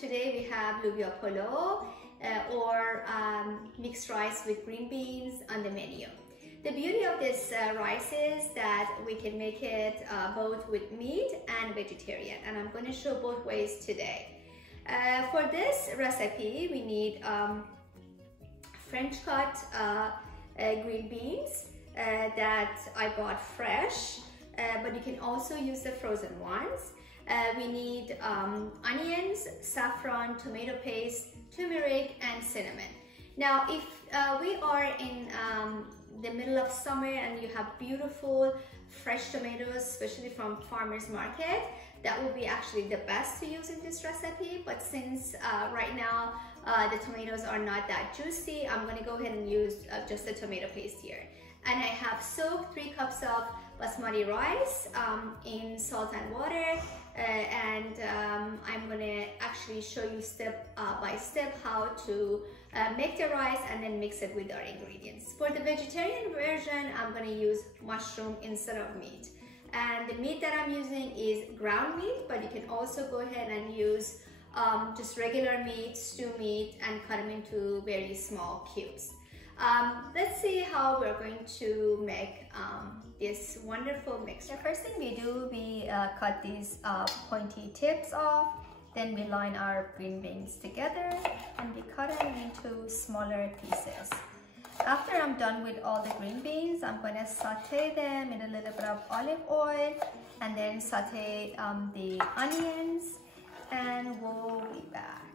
Today we have LUBIA POLO or mixed rice with green beans on the menu. The beauty of this rice is that we can make it both with meat and vegetarian, and I'm going to show both ways today. For this recipe we need French cut green beans that I bought fresh, but you can also use the frozen ones. We need onions, saffron, tomato paste, turmeric, and cinnamon. Now, if we are in the middle of summer and you have beautiful fresh tomatoes, especially from farmers market, that will be actually the best to use in this recipe. But since right now the tomatoes are not that juicy, I'm going to go ahead and use just the tomato paste here. And I have soaked 3 cups of basmati rice in salt and water, and I'm going to actually show you step by step how to make the rice and then mix it with our ingredients. For the vegetarian version, I'm going to use mushroom instead of meat. And the meat that I'm using is ground meat, but you can also go ahead and use just regular meat, stew meat, and cut them into very small cubes. Let's see how we're going to make this wonderful mixture. The first thing we do, we cut these pointy tips off, then we line our green beans together and we cut them into smaller pieces. After I'm done with all the green beans, I'm going to saute them in a little bit of olive oil and then saute the onions, and we'll be back.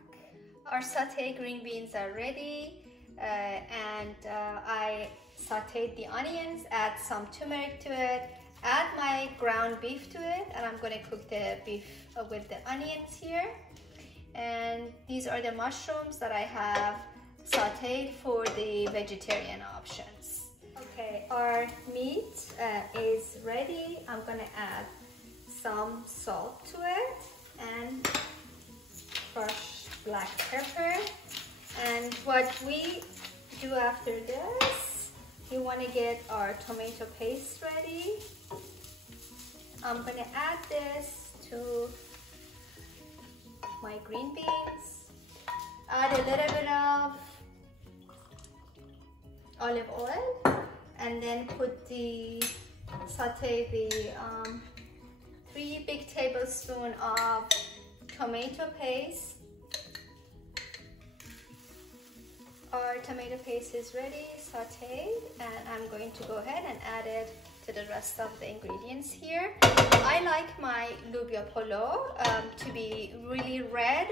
Our sauteed green beans are ready. I sauteed the onions, add some turmeric to it, add my ground beef to it, and I'm going to cook the beef with the onions here. And these are the mushrooms that I have sauteed for the vegetarian options. Okay, our meat is ready. I'm going to add some salt to it and crushed black pepper. And what we do after this, we want to get our tomato paste ready. I'm going to add this to my green beans. Add a little bit of olive oil, and then saute the 3 big tablespoons of tomato paste. Our tomato paste is ready, sauteed, and I'm going to go ahead and add it to the rest of the ingredients here. I like my LUBIA POLO to be really red,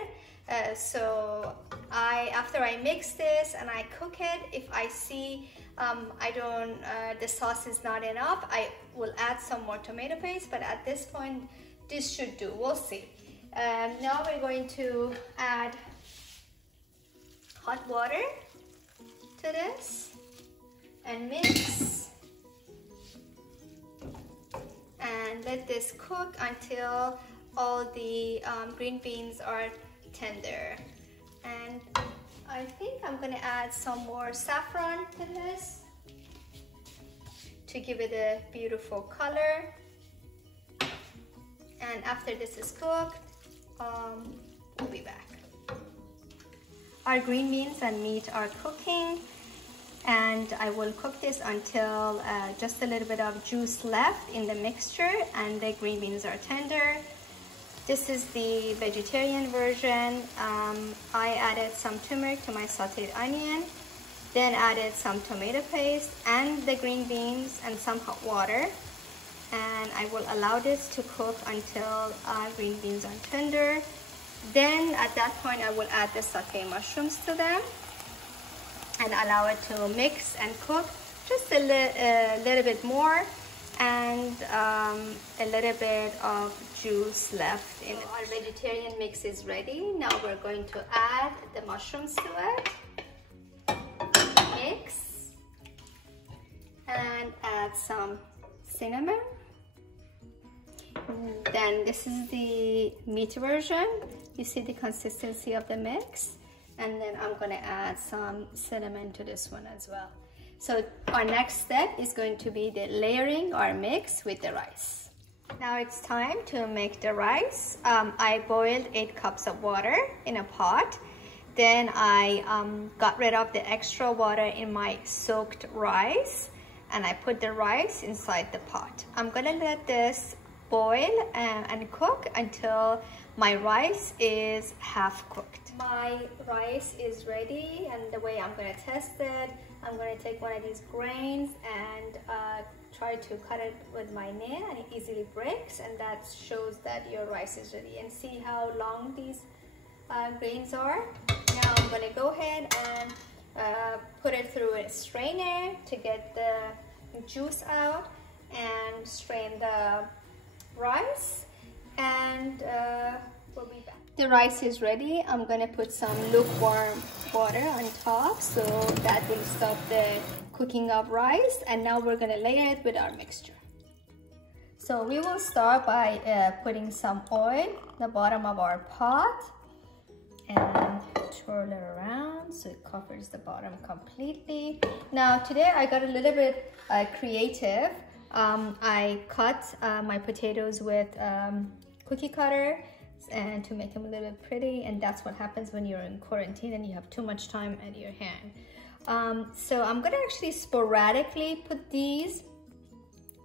so after I mix this and I cook it, if I see the sauce is not enough, I will add some more tomato paste, but at this point this should do. We'll see. Now we're going to add hot water to this and mix and let this cook until all the green beans are tender. And I think I'm going to add some more saffron to this to give it a beautiful color. And after this is cooked, we'll be back. Our green beans and meat are cooking, and I will cook this until just a little bit of juice left in the mixture and the green beans are tender. This is the vegetarian version. I added some turmeric to my sauteed onion, then added some tomato paste and the green beans and some hot water, and I will allow this to cook until green beans are tender. Then at that point I will add the sauteed mushrooms to them and allow it to mix and cook just a little bit more, and a little bit of juice left in it. Our vegetarian mix is ready. Now we're going to add the mushrooms to it, mix, and add some cinnamon. Then this is the meat version. You see the consistency of the mix, and then I'm going to add some cinnamon to this one as well. So our next step is going to be the layering our mix with the rice. Now it's time to make the rice. I boiled 8 cups of water in a pot. Then I got rid of the extra water in my soaked rice, and I put the rice inside the pot. I'm gonna let this boil and cook until my rice is half cooked. My rice is ready, and the way I'm gonna test it, I'm gonna take one of these grains and try to cut it with my nail, and it easily breaks, and that shows that your rice is ready. And see how long these grains are. Now I'm gonna go ahead and put it through a strainer to get the juice out and strain the rice, and we'll be back. The rice is ready. I'm gonna put some lukewarm water on top, so that will stop the cooking of rice. And now we're gonna layer it with our mixture. So we will start by putting some oil at the bottom of our pot and twirl it around so it covers the bottom completely. Now today I got a little bit creative. I cut my potatoes with cookie cutter and to make them a little bit pretty, and that's what happens when you're in quarantine and you have too much time at your hand. So I'm gonna actually sporadically put these.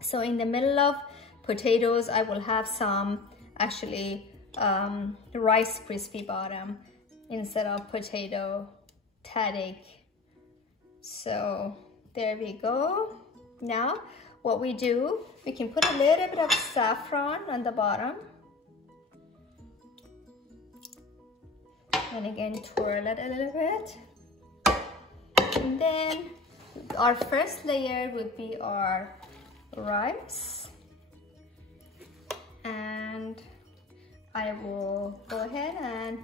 So in the middle of potatoes I will have some actually rice crispy bottom instead of potato tahdig. So there we go. Now what we do, we can put a little bit of saffron on the bottom, and again twirl it a little bit. And then our first layer would be our rice, and I will go ahead and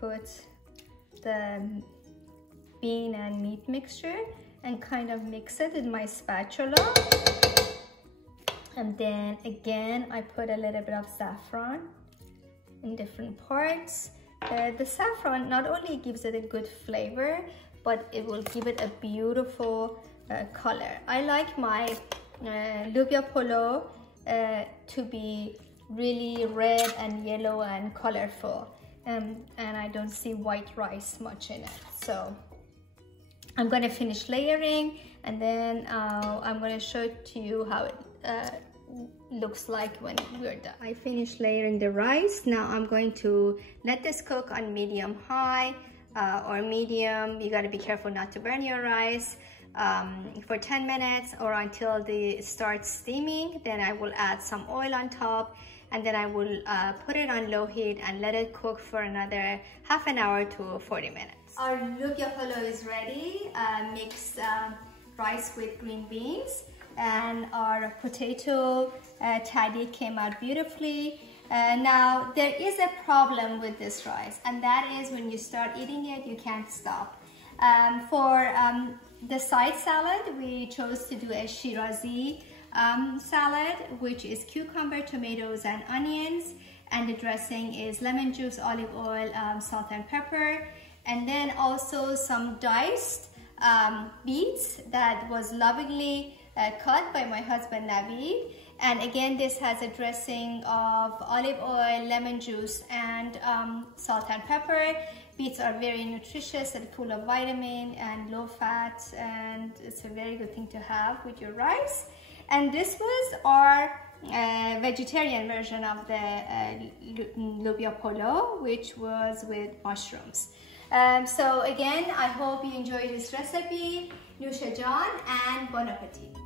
put the bean and meat mixture and kind of mix it with my spatula. And then again I put a little bit of saffron in different parts. The saffron not only gives it a good flavor, but it will give it a beautiful color. I like my LUBIA POLO to be really red and yellow and colorful, and I don't see white rice much in it. So I'm gonna finish layering, and then I'm gonna show to you how it looks like when we're done. I finished layering the rice. Now I'm going to let this cook on medium high or medium. You gotta be careful not to burn your rice for 10 minutes or until it starts steaming. Then I will add some oil on top, and then I will put it on low heat and let it cook for another half an hour to 40 minutes. Our LUBIA POLO is ready. Mixed rice with green beans, and our potato tahdig came out beautifully. Now there is a problem with this rice, and that is when you start eating it, you can't stop. For the side salad, we chose to do a Shirazi salad, which is cucumber, tomatoes, and onions, and the dressing is lemon juice, olive oil, salt and pepper, and then also some diced beets that was lovingly cut by my husband Naveed. And again, this has a dressing of olive oil, lemon juice, and salt and pepper. Beets are very nutritious and full of vitamin and low fat, and it's a very good thing to have with your rice. And this was our vegetarian version of the LUBIA POLO, which was with mushrooms. So again, I hope you enjoyed this recipe. Nusha Jan, and bon appetit.